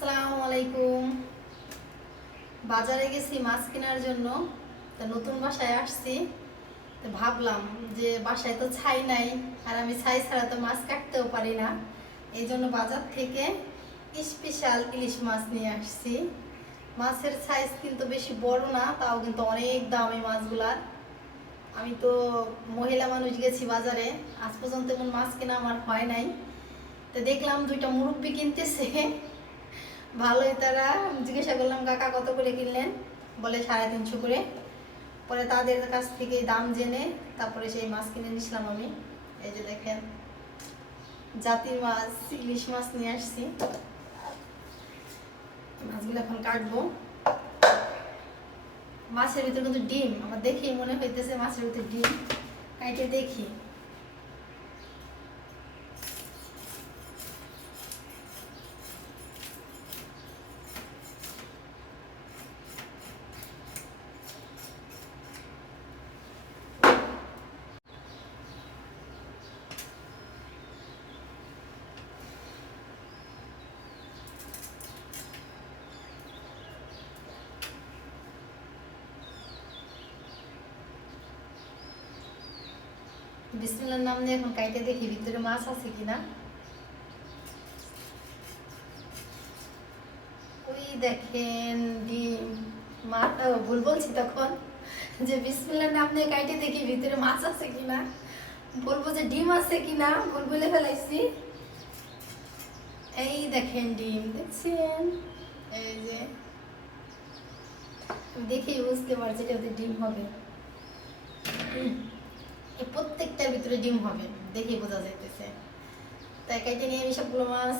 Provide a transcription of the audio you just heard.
আসসালামু আলাইকুম। বাজারে গেছি মাছ কেনার জন্য। তা নতুন বাসায় আসছি, তো ভাবলাম যে বাসায় তো ছাই নাই, আর আমি ছাই ছাড়া তো মাছ কাটতেও পারি না। এই জন্য বাজার থেকে স্পেশাল ইলিশ মাছ নিয়ে আসছি। মাছের সাইজ কিন্তু বেশি বড় না, তাও কিন্তু অনেক দাম এই মাছগুলার। আমি তো মহিলা মানুষ, গেছি বাজারে, আজ পর্যন্ত এমন মাছ কেনা আমার হয় নাই। তো দেখলাম দুইটা মুরব্বি কিনতেছে, ভালোই। তারা জিজ্ঞাসা করলাম, কাকা কত করে কিনলেন? বলে 350 করে। পরে তাদের কাছ থেকে দাম জেনে তারপরে সেই মাছ কিনে নিয়েছিলাম আমি। এই যে দেখেন, জাতির মাছ ইলিশ মাছ নিয়ে আসছি। মাছগুলো এখন কাটবো। মাছের ভিতরে কিন্তু ডিম, আমার দেখেই মনে হইতেছে মাছের ভিতরে ডিম। কাইটে দেখি। বিসমিল্লাহর নাম নিয়ে এখন কাইটে দেখি ভিতরে মাছ আছে কিনা। ওই দেখেন ডিম। ভুল বলছি তখন, যে বিসমিল্লাহর নাম নিয়ে কাইটে দেখি ভিতরে মাছ আছে কিনা। বলবো যে ডিম আছে কিনা, ভুল বলে ফেলাইছি। এই দেখেন ডিম, দেখছেন? এই যে দেখেই বুঝতে পারছি এটা ওদের ডিম হবে। এই প্রত্যেকটার ভিতরে ডিম হবে, দেখেই বোঝা যাইতেছে। তাই কেটে নিয়ে আমি সবগুলো মাছ